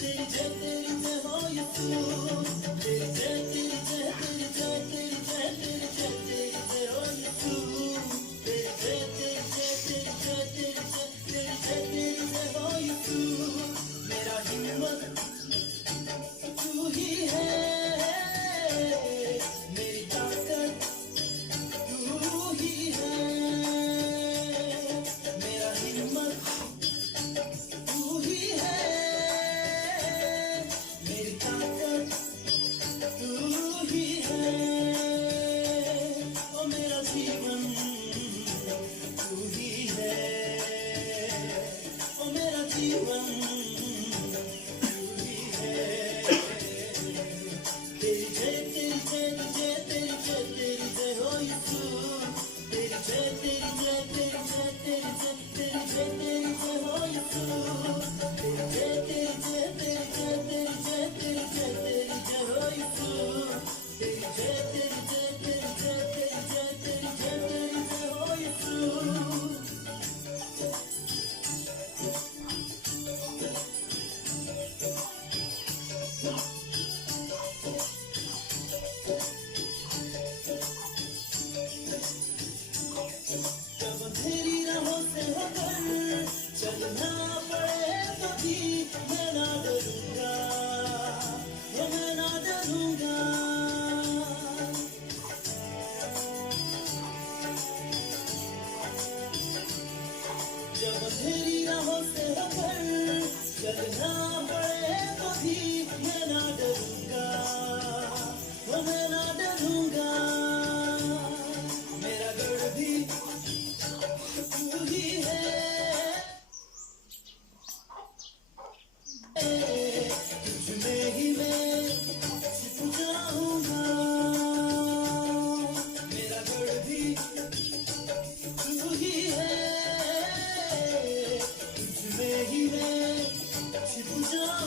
तेरी जय हो यीशु, तेरी जय तेरी जय तेरी जय तेरी जय तेरी जय तेरी जय हो यीशु, तेरी जय तेरी जय तेरी जय तेरी जय तेरी जय तेरी जय हो यीशु। मेरा हिम्मत तू ही है, मेरी ताकत तू ही है, मेरा हिम्मत तू ही है, मेरी ताकत तू ही है, ओ मेरा जीवन तू ही है, ओ मेरा जीवन तू ही है। तेरी जय तेरी जय जय तेरी जय तेरी जय हो यीशु, तेरी जय तेरी जय तेरी जय तेरी जय तेरी जय तेरी जय हो यीशु, तेरी जय तेरी जय तेरी जय तेरी जय तेरी जय तेरी जय हो यीशु, तेरी जय तेरी जय तेरी जय तेरी जय तेरी जय तेरी जय हो यीशु। जब अंधेरी राहों से होकर चलना पड़े तो भी मैं ना डरूंगा, वो मैं ना डरूंगा। जब अंधेरी राहों से होकर चलना पड़े तो भी मैं ना डरूंगा, वो मैं ना डरूंगा। मेरा गढ़ भी तू ही है, तुझ में ही मैं छिप जाऊंगा। मेरा गढ़ भी तू ही है, तुझ में ही मैं छिप जाऊंगा।